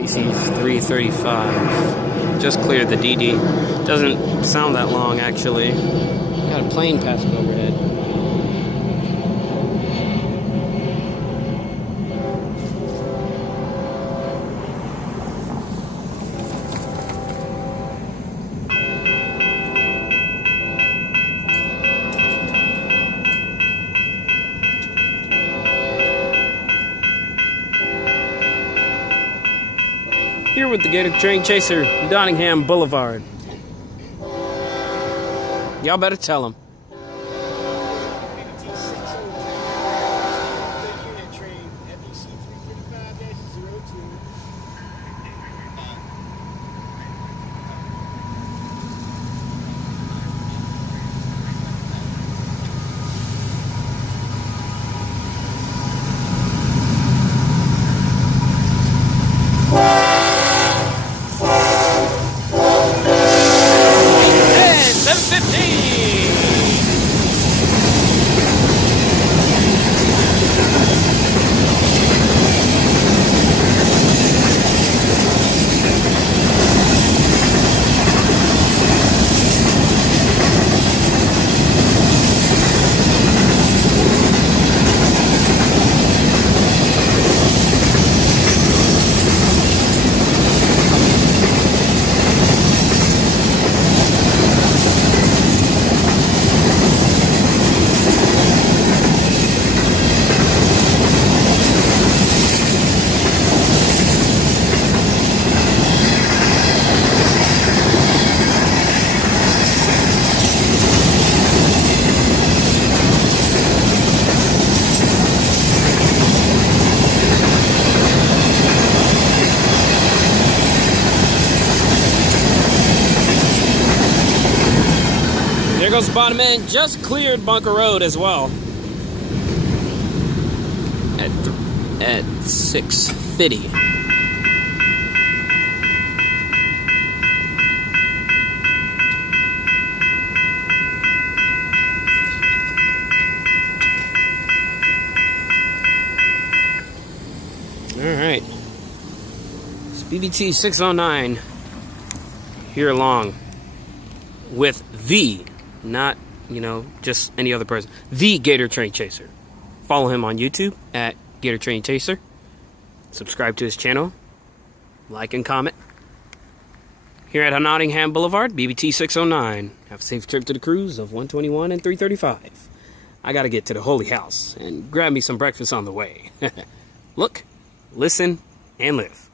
FEC's 335. Just cleared the DD. Doesn't sound that long, actually. Got a plane passing overhead. Here with the Gator Train Chaser, Nottingham Blvd. Y'all better tell him. Unit train, FEC 335-02. There goes the bottom end. Just cleared Bunker Road as well. At 650. Alright. It's BBT 609 here along with the, not, just any other person, the Gator Train Chaser. Follow him on YouTube at Gator Train Chaser. Subscribe to his channel. Like and comment. Here at Nottingham Blvd, BBT 609. Have a safe trip to the cruise of 121 and 335. I gotta get to the Holy House and grab me some breakfast on the way. Look, listen, and live.